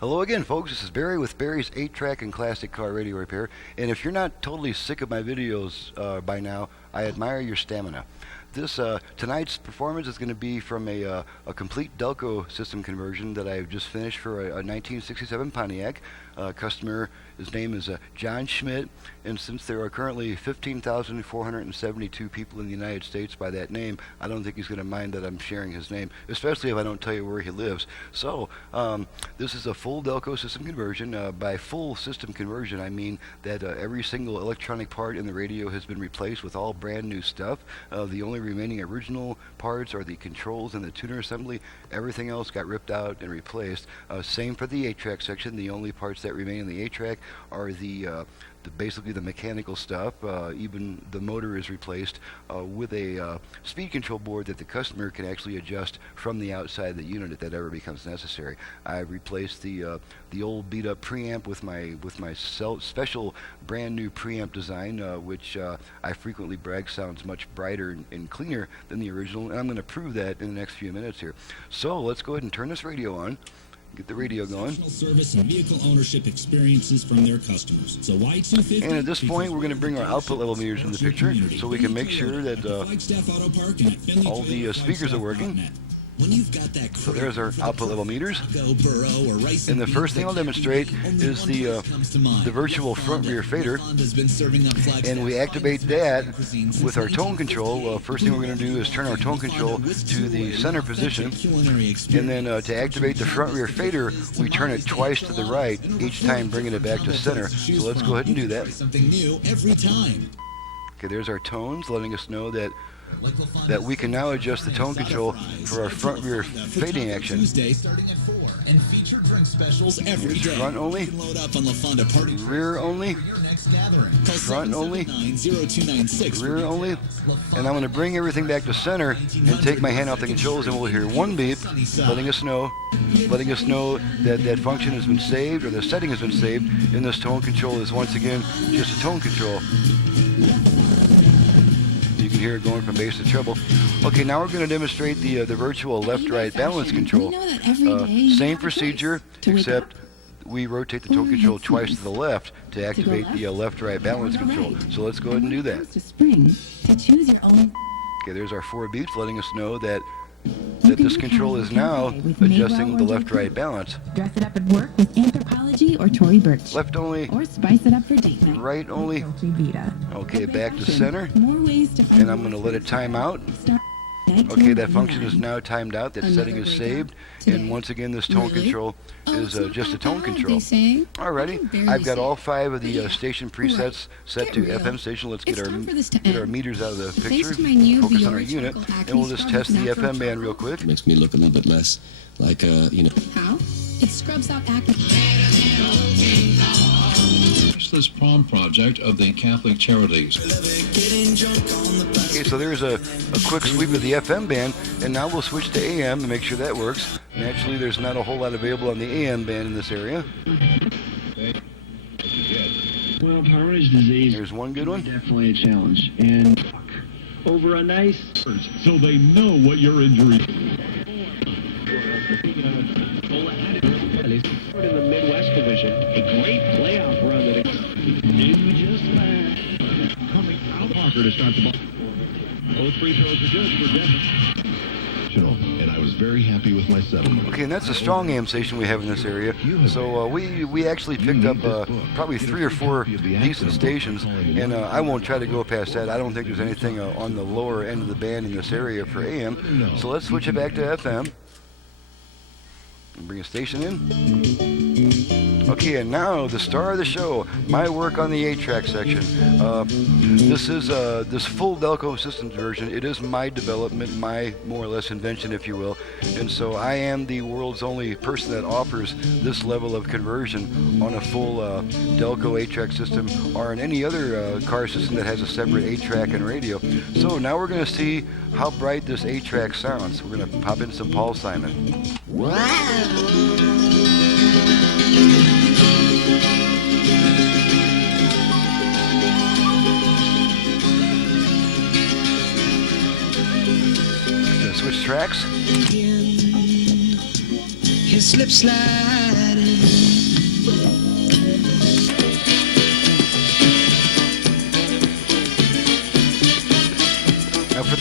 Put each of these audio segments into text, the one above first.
Hello again, folks. This is Barry with Barry's 8-Track and Classic Car Radio Repair. And if you're not totally sick of my videos by now, I admire your stamina. This tonight's performance is going to be from a complete Delco system conversion that I've just finished for a 1967 Pontiac. Customer, his name is John Schmidt, and since there are currently 15,472 people in the United States by that name, I don't think he's going to mind that I'm sharing his name, especially if I don't tell you where he lives. So this is a full Delco system conversion. By full system conversion, I mean that every single electronic part in the radio has been replaced with all brand new stuff. The only remaining original parts are the controls and the tuner assembly. Everything else got ripped out and replaced. Same for the 8-track section. The only parts that remain in the 8-track are basically the mechanical stuff. Even the motor is replaced with a speed control board that the customer can actually adjust from the outside of the unit if that ever becomes necessary. I replaced the old beat up preamp with my special brand new preamp design, which I frequently brag sounds much brighter and cleaner than the original, and I'm going to prove that in the next few minutes here. So let's go ahead and turn this radio on. Get the radio going. Service and vehicle ownership experiences from their customers. So Y250. And at this point, we're going to bring our output level meters in the picture so we can make sure that all the speakers are working. So there's our output level meters. And the first thing I'll demonstrate is the virtual front rear fader. And we activate that with our tone control. First thing we're going to do is turn our tone control to the center position. And then to activate the front rear fader, we turn it twice to the right, each time bringing it back to center. So let's go ahead and do that. Okay, there's our tones letting us know that we can now adjust the tone control for our front rear fading action. Front only, rear only, front only, rear only, and I'm going to bring everything back to center and take my hand off the controls, and we'll hear one beep letting us know that that function has been saved, or the setting has been saved, and this tone control is once again just a tone control. You can hear it going from bass to treble. Okay, now we're going to demonstrate the virtual left-right balance control. Same procedure, except we rotate the tone control twice to the left to activate the left-right balance control. So let's go ahead and do that. Okay, there's our 4 beeps letting us know that this control is now adjusting the left-right balance. Dress it up at work with Anthropology or Tory Burch. Left only. Or spice it up for date night. Right only. Okay, back to center. And I'm going to let it time out. Okay, that function is now timed out. That setting is saved. And once again, this tone control is just a tone control. Alrighty, I've got all 5 of the station presets set to FM station. Let's get our meters out of the picture, focus on our unit, and we'll just test the FM band real quick. Makes me look a little bit less like, How? It scrubs out acne. This prom project of the Catholic Charities. Okay, so there's a quick sweep of the FM band, and now we'll switch to AM to make sure that works. Naturally, there's not a whole lot available on the AM band in this area. Well, Parkinson's disease. There's one good one. Definitely a challenge. And over a nice, so they know what your injury is. In the Midwest Division, a great playoff run that it's Coming out Parker to start the ball. both free throws are good for Denver. And I was very happy with my settlement. Okay, and that's a strong AM station we have in this area. So we actually picked up probably 3 or 4 decent stations, and I won't try to go past that. I don't think there's anything on the lower end of the band in this area for AM. So let's switch it back to FM. And bring a station in. Okay, and now the star of the show, my work on the 8-track section. This is this full Delco systems version. It is my development, my more or less invention, if you will. And so I am the world's only person that offers this level of conversion on a full Delco 8-track system, or in any other car system that has a separate 8-track and radio. So now we're going to see how bright this 8-track sounds. We're going to pop in some Paul Simon. Switch tracks. His slip sliding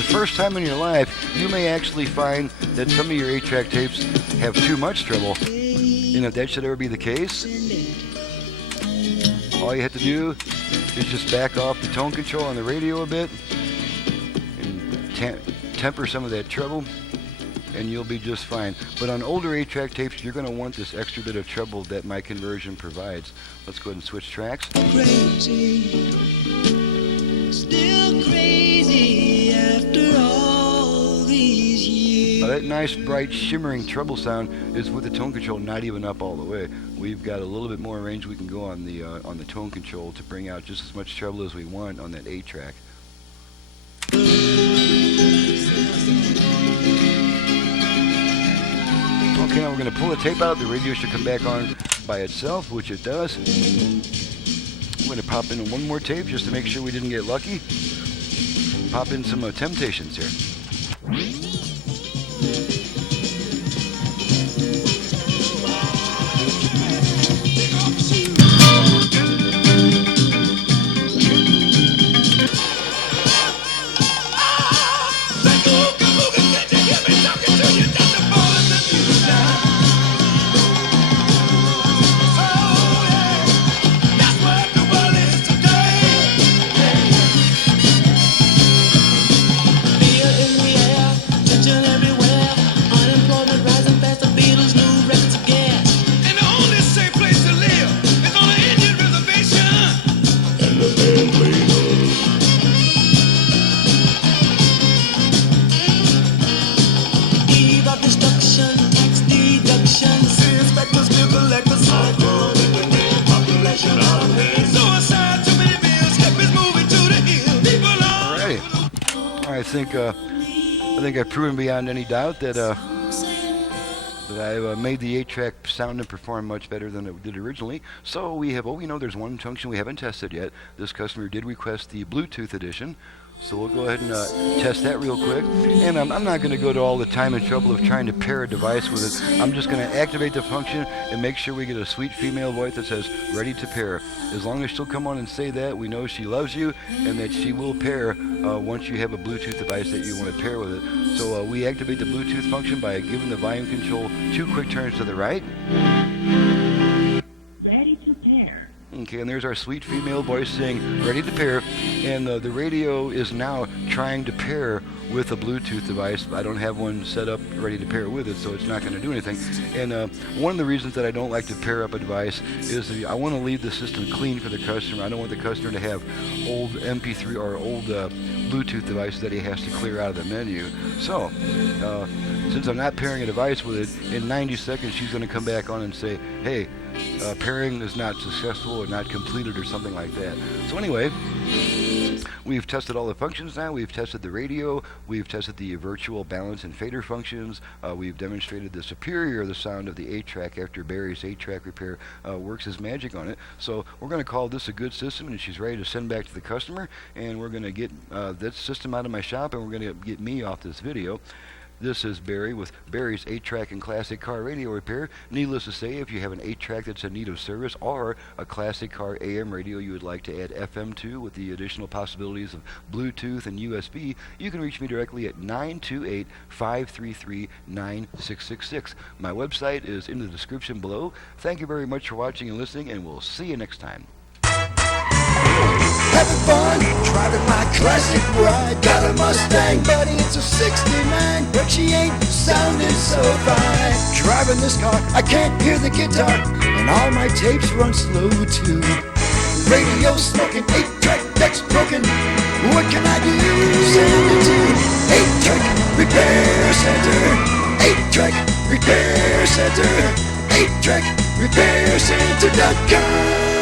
first time in your life, you may actually find that some of your 8-track tapes have too much treble. And if that should ever be the case, all you have to do is just back off the tone control on the radio a bit and temper some of that treble, and you'll be just fine. But on older 8-track tapes, you're going to want this extra bit of treble that my conversion provides. Let's go ahead and switch tracks. Crazy, still crazy after all these years. Now that nice, bright, shimmering treble sound is with the tone control not even up all the way. We've got a little bit more range we can go on the tone control to bring out just as much treble as we want on that 8-track. Okay, now we're going to pull the tape out. The radio should come back on by itself, which it does. I'm going to pop in one more tape just to make sure we didn't get lucky. Pop in some Temptations here. I think I've proven beyond any doubt that I've made the 8-track sound and perform much better than it did originally. So we know there's one function we haven't tested yet. This customer did request the Bluetooth edition, so we'll go ahead and test that real quick. And I'm not going to go to all the time and trouble of trying to pair a device with it. I'm just going to activate the function and make sure we get a sweet female voice that says ready to pair. As long as she'll come on and say that, we know she loves you and that she will pair once you have a Bluetooth device that you want to pair with it. So we activate the Bluetooth function by giving the volume control 2 quick turns to the right. Ready to pair. Okay, and there's our sweet female voice saying ready to pair, and the radio is now trying to pair with a Bluetooth device. I don't have one set up ready to pair with it, so it's not going to do anything. And one of the reasons that I don't like to pair up a device is I want to leave the system clean for the customer. I don't want the customer to have old MP3 or old Bluetooth devices that he has to clear out of the menu. So, since I'm not pairing a device with it, in 90 seconds she's going to come back on and say, hey, pairing is not successful or not completed or something like that. So anyway, we've tested all the functions now. We've tested the radio. We've tested the virtual balance and fader functions. We've demonstrated the superior of the sound of the 8-track after Barry's 8-track repair works his magic on it. So we're going to call this a good system, and she's ready to send back to the customer. And we're going to get that system out of my shop, and we're going to get me off this video. This is Barry with Barry's 8-track and classic car radio repair. Needless to say, if you have an 8-track that's in need of service or a classic car AM radio you would like to add FM to with the additional possibilities of Bluetooth and USB, you can reach me directly at 928-533-9666. My website is in the description below. Thank you very much for watching and listening, and we'll see you next time. Having fun, driving my classic ride. Got a Mustang, buddy, it's a 69, but she ain't sounding so fine. Driving this car, I can't hear the guitar, and all my tapes run slow too. Radio smoking, 8-track deck's broken. What can I do? Send it to 8-track repair center. 8-track repair center. 8-track repair center.com.